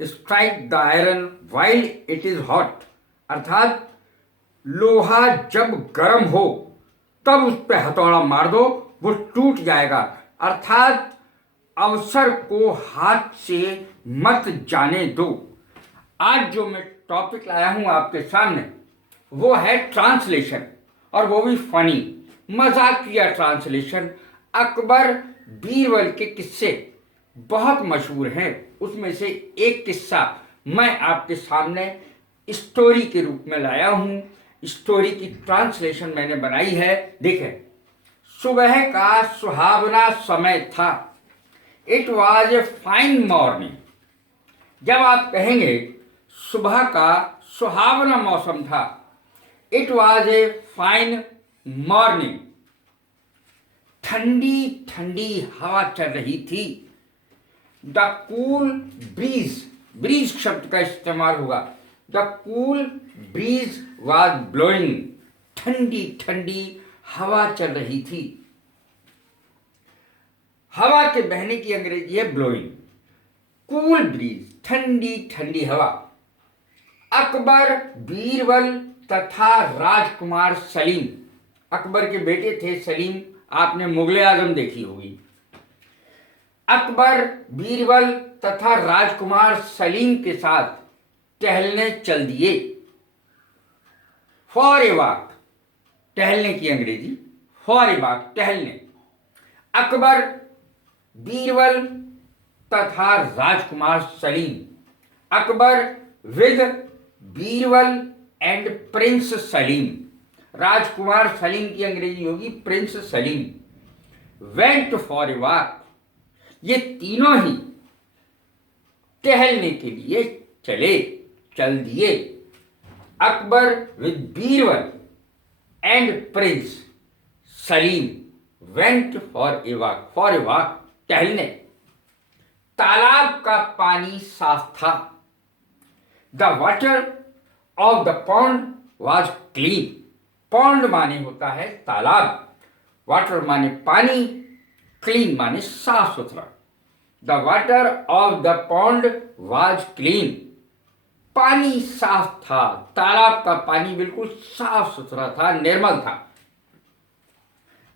Strike the iron while it is hot, अर्थात लोहा जब गर्म हो तब उस पर हथौड़ा मार दो, वो टूट जाएगा। अर्थात अवसर को हाथ से मत जाने दो। आज जो मैं टॉपिक लाया हूं आपके सामने वो है ट्रांसलेशन, और वो भी फनी, मजाकिया ट्रांसलेशन। अकबर बीरबल के किस्से बहुत मशहूर हैं, उसमें से एक किस्सा मैं आपके सामने स्टोरी के रूप में लाया हूं। स्टोरी की ट्रांसलेशन मैंने बनाई है। देखें, सुबह का सुहावना समय था। It was a fine morning. जब आप कहेंगे सुबह का सुहावना मौसम था, it was a fine morning, ठंडी ठंडी हवा चल रही थी। द कूल ब्रीज, ब्रीज शब्द का इस्तेमाल होगा। The cool bridge was blowing, ठंडी ठंडी हवा चल रही थी। हवा के बहने की अंग्रेजी है ब्लोइंग। कूल ब्रीज, ठंडी ठंडी हवा। अकबर, बीरबल तथा राजकुमार सलीम, अकबर के बेटे थे सलीम, आपने मुगले आजम देखी होगी। अकबर, बीरबल तथा राजकुमार सलीम के साथ टहलने चल दिए। फॉर ए वॉक, टहलने की अंग्रेजी फॉर ए वॉक, टहलने। अकबर, बीरबल तथा राजकुमार Salim. Akbar with Birbal and prince Salim, राजकुमार सलीम की अंग्रेजी होगी prince Salim. Went for a walk, ये तीनों ही टहलने के लिए चल दिए। Akbar with Birbal and prince Salim went for a walk, टहलने। तालाब का पानी साफ था। The water of the pond was clean. Pond माने होता है तालाब, वाटर माने पानी, क्लीन माने साफ सुथरा। The water of the pond was clean, पानी साफ था, तालाब का पानी बिल्कुल साफ सुथरा था, निर्मल था।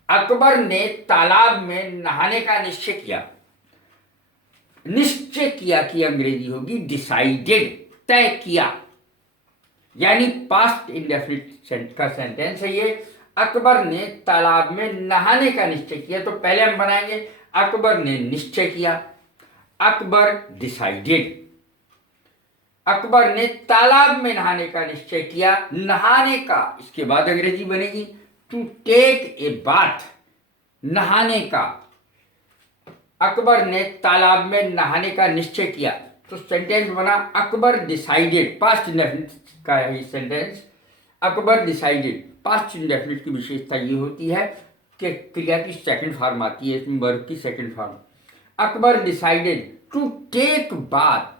अकबर ने तालाब में नहाने का निश्चय किया। निश्चय किया की अंग्रेजी होगी डिसाइडेड, तय किया, यानी पास्ट इंडेफिनिट का सेंटेंस है ये। अकबर ने तालाब में नहाने का निश्चय किया, तो पहले हम बनाएंगे अकबर ने निश्चय किया। अकबर डिसाइडेड, अकबर ने तालाब में नहाने का निश्चय किया। नहाने का, इसके बाद अंग्रेजी बनेगी टू टेक ए बाथ, नहाने का। अकबर ने तालाब में नहाने का निश्चय किया, तो सेंटेंस बना अकबर डिसाइडेड, पास्ट इंडेफिनिट का है sentence. Akbar decided, past indefinite की विशेषता ये होती है कि क्रिया की सेकंड फॉर्म आती है, इसमें वर्ब की second form. Akbar decided to take bath,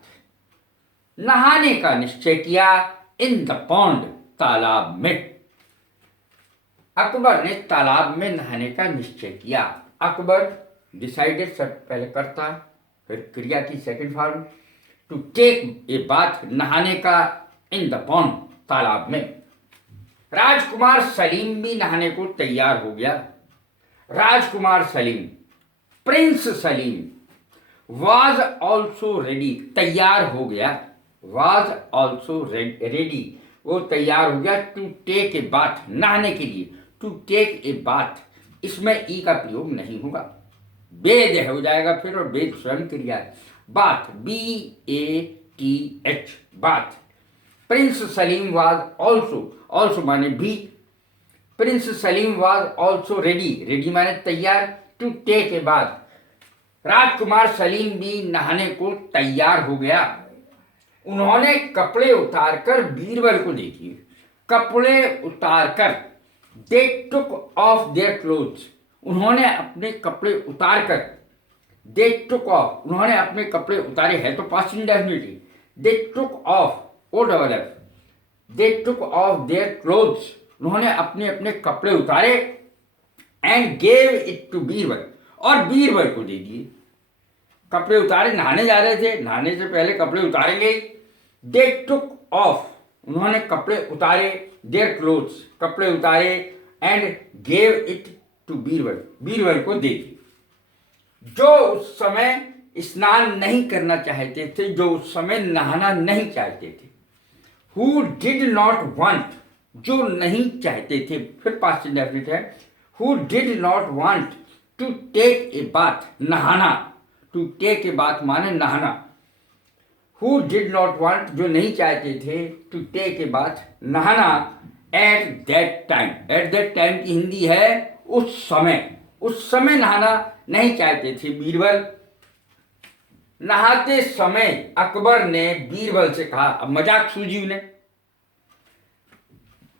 नहाने का निश्चय किया। इन द पॉन्ड, तालाब में। अकबर ने तालाब में नहाने का निश्चय किया। अकबर डिसाइडेड सब पहले करता, फिर क्रिया की second form to take a bath, नहाने का। इन द पॉन्ड, तालाब में। राजकुमार सलीम भी नहाने को तैयार हो गया। राजकुमार Salim, prince Salim was also ready, तैयार हो गया। वाज ऑल्सो रेडी, वो तैयार हो गया टू टेक ए बाथ, नहाने के लिए। टू टेक ए बाथ, इसमें ई का प्रयोग नहीं होगा, बेद हो जाएगा फिर, और बेद स्वयं क्रिया है। Bath, BATH, bath. Prince Salim was also, also माने भी। Prince Salim was also ready, ready माने तैयार, टू टेक ए बाथ। राजकुमार सलीम भी नहाने को तैयार हो गया। उन्होंने कपड़े उतारकर बीरबल को देखिए, कपड़े उतारकर, दे टुक ऑफ देयर क्लोथ्स, उन्होंने अपने कपड़े उतारकर, दे टुक ऑफ, उन्होंने अपने कपड़े उतारे, है तो past indefinite. They took off, OFF, they took off their clothes, उन्होंने अपने अपने कपड़े उतारे। And gave it to Birbal, और बीरबल को दे दिए। कपड़े उतारे, नहाने जा रहे थे, नहाने से पहले कपड़े उतारेंगे। दे टुक ऑफ, उन्होंने कपड़े उतारे, देयर क्लोथ्स, कपड़े उतारे, and gave it to Birbal, Birbal को दे दी। जो उस समय स्नान नहीं करना चाहते थे, जो उस समय नहाना नहीं चाहते थे, हु डिड नॉट वांट, जो नहीं चाहते थे, फिर पास्ट इंडेफिनिट है, who did not want to take a bath, नहाना, टू टेक ए बाथ माने नहाना, हु डिड नॉट वांट, जो नहीं चाहते थे, टू टेक ए बाथ, नहाना, at that time, at that time की हिंदी है उस समय, उस समय नहाना नहीं चाहते थे बीरबल। नहाते समय अकबर ने बीरबल से कहा, अब मजाक सूझी उन्हें,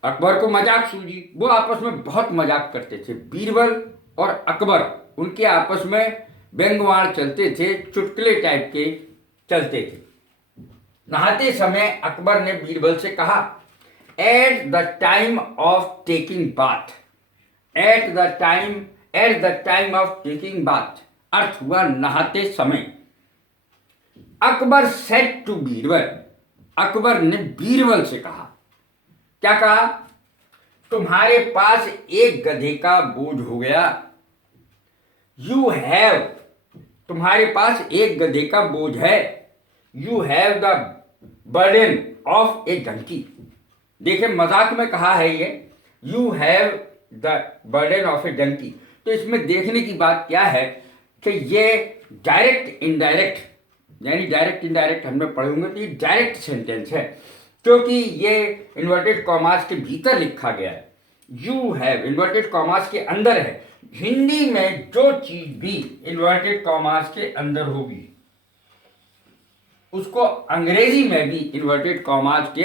अकबर को मजाक सूझी, वो आपस में बहुत मजाक करते थे, बीरबल और अकबर, उनके आपस में व्यंग्यवाण चलते थे, चुटकुले टाइप के चलते थे। नहाते समय अकबर ने बीरबल से कहा, at the time of taking bath, at the time of taking bath, अर्थ हुआ नहाते समय। अकबर सेड टू बीरबल, अकबर ने बीरबल से कहा, क्या कहा, तुम्हारे पास एक गधे का बोझ हो गया, यू हैव, तुम्हारे पास एक गधे का बोझ है, you have the burden of a donkey, देखिए मजाक में कहा है ये, you have the burden of a donkey. तो इसमें देखने की बात क्या है कि ये डायरेक्ट इनडायरेक्ट, यानी डायरेक्ट इनडायरेक्ट हम लोग पढ़ेंगे, तो ये डायरेक्ट सेंटेंस है, क्योंकि ये इन्वर्टेड कॉमास के भीतर लिखा गया है। यू हैव इन्वर्टेड कॉमास के अंदर है। हिंदी में जो चीज भी इन्वर्टेड कॉमास के अंदर होगी उसको अंग्रेजी में भी इन्वर्टेड कॉमास के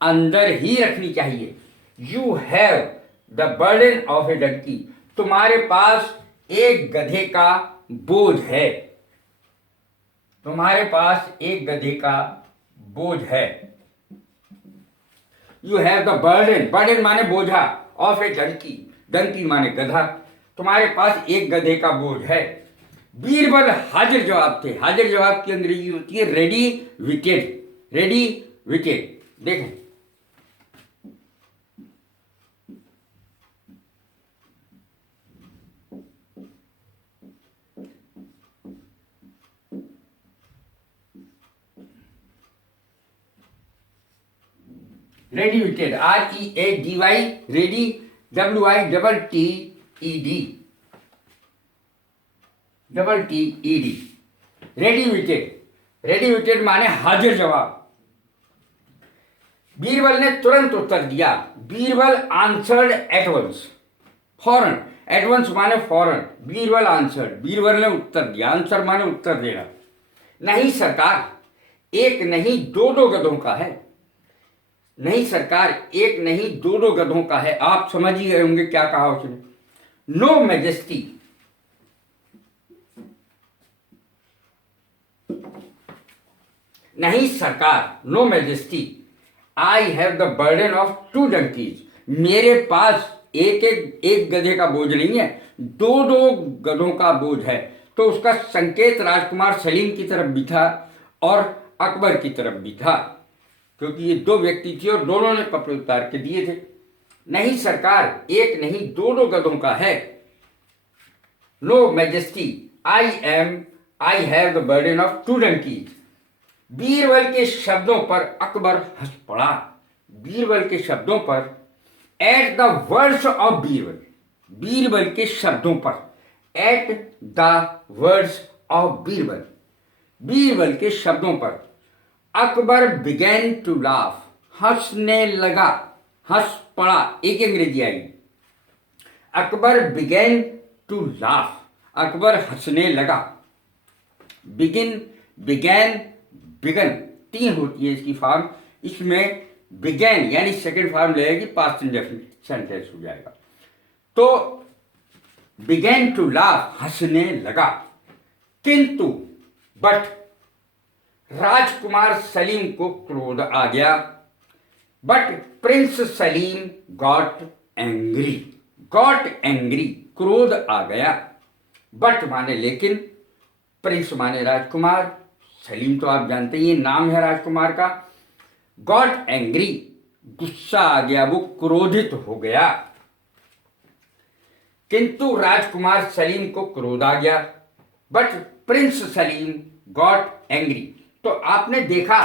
अंदर ही रखनी चाहिए। You have the burden of a donkey, तुम्हारे पास एक गधे का बोझ है, तुम्हारे पास एक गधे का बोझ है। You have the burden, burden माने बोझा, ऑफ ए डंकी, डंकी माने गधा, तुम्हारे पास एक गधे का बोझ है। बीरबल हाजिर जवाब थे, हाजिर जवाब की अंग्रेजी होती है रेडी विटेड, रेडी विटेड। देखें, ready witted, READY, ready, WITTED, ready witted. Ready witted माने हाजिर जवाब। बीरबल ने तुरंत उत्तर दिया, बीरबल आंसर्ड एट वंस, फौरन, एट वंस माने फौरन, बीरबल आंसर्ड, बीरबल ने उत्तर दिया, आंसर माने उत्तर देना। नहीं सरकार, एक नहीं दो दो गधों का है, नहीं सरकार, एक नहीं दो दो गधों का है। आप समझ ही गए होंगे क्या कहा उसने, नो मैजेस्टी, नहीं सरकार, no majesty, I have the burden of two donkeys, मेरे पास एक गधे का बोझ नहीं है, दो दो गधों का बोझ है। तो उसका संकेत राजकुमार सलीम की तरफ भी था और अकबर की तरफ भी था, क्योंकि ये दो व्यक्ति थे और दोनों ने कपड़े उतार के दिए थे। नहीं सरकार, एक नहीं दो दो गधों का है। No majesty, I have the burden of two donkeys. Birbal के शब्दों पर अकबर हंस पड़ा, बीरबल के शब्दों पर, at the words of Birbal, Birbal के शब्दों पर, at the words of Birbal, Birbal के शब्दों पर अकबर बिगेन टू लाफ, हंसने लगा, हंस पड़ा, एक अंग्रेजी आई, Akbar began to laugh, Akbar हंसने लगा। बिगिन, बिगैन, बिगन, तीन होती है इसकी फॉर्म, इसमें बिगैन यानी सेकंड फॉर्म लगेगी, पास्ट इंडेफिनिट सेंटेंस हो जाएगा। तो बिगैन टू लाफ, हंसने लगा, किंतु बट राजकुमार सलीम को क्रोध आ गया, but Prince Salim got angry, got angry, क्रोध आ गया। बट माने लेकिन, प्रिंस माने राजकुमार, सलीम तो आप जानते ही हैं, नाम है राजकुमार का। गॉट एंग्री, गुस्सा आ गया, वो क्रोधित हो गया। किंतु राजकुमार सलीम को क्रोध आ गया, but Prince Salim got angry. तो आपने देखा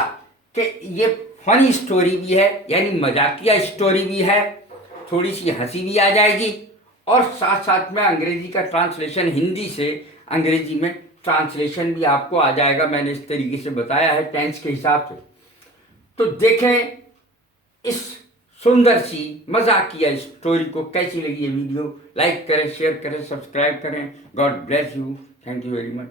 कि ये फनी स्टोरी भी है, यानी मजाकिया स्टोरी भी है, थोड़ी सी हंसी भी आ जाएगी, और साथ साथ में अंग्रेजी का ट्रांसलेशन, हिंदी से अंग्रेजी में ट्रांसलेशन भी आपको आ जाएगा। मैंने इस तरीके से बताया है टेंस के हिसाब से। तो देखें इस सुंदर सी मजाकिया स्टोरी को, कैसी लगी ये वीडियो। लाइक करें, शेयर करें, सब्सक्राइब करें। God bless you, thank you very much.